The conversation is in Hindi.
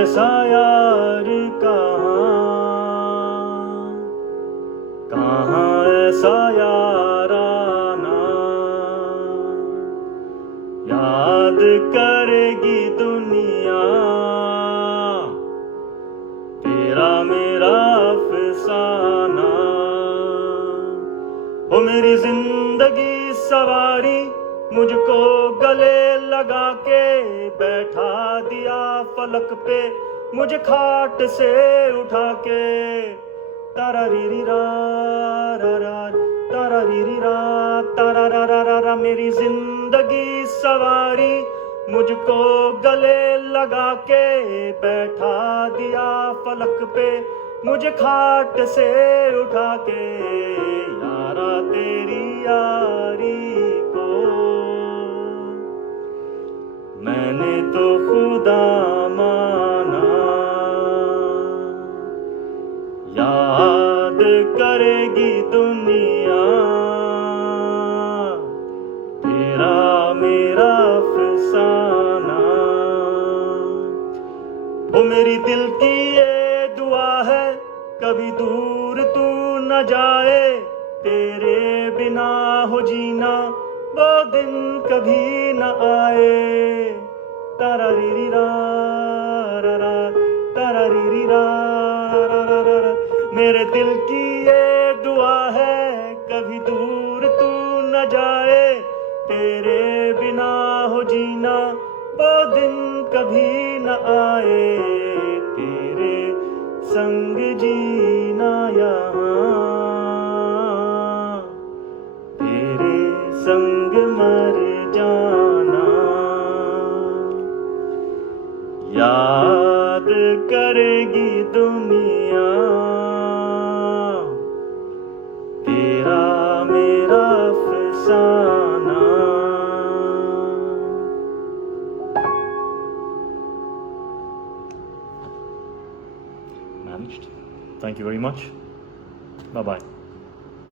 ऐसा यार कहाँ ऐसा याराना, याद करेगी दुनिया तेरा मेरा अफसाना। वो मेरी जिंदगी सवारी मुझको गले लगा के बैठा दिया फलक पे, मुझे खाट से उठा के। तारा री री रा रा रा, तारा री री रा, तारा रा रा रा रा। मेरी जिंदगी सवारी मुझको गले लगा के बैठा दिया फलक पे, मुझे खाट से उठा के। यारा तेरी यारी को मैंने तो खुदा माना, याद करेगी दुनिया तेरा मेरा अफसाना। वो मेरी दिल की ये दुआ है कभी दूर तू न जाए, तेरे बिना हो जीना वो दिन कभी न आए। तारा री री रा रा रा, तारा री री रा रा रा रा रा। मेरे दिल की ये दुआ है कभी दूर तू न जाए, तेरे बिना हो जीना वो दिन कभी न आए। तेरे संग जीना यहाँ, तेरे संग मर जाना। याद करेगी दुनिया तेरा मेरा अफसाना। Managed. Thank you very much. Bye bye.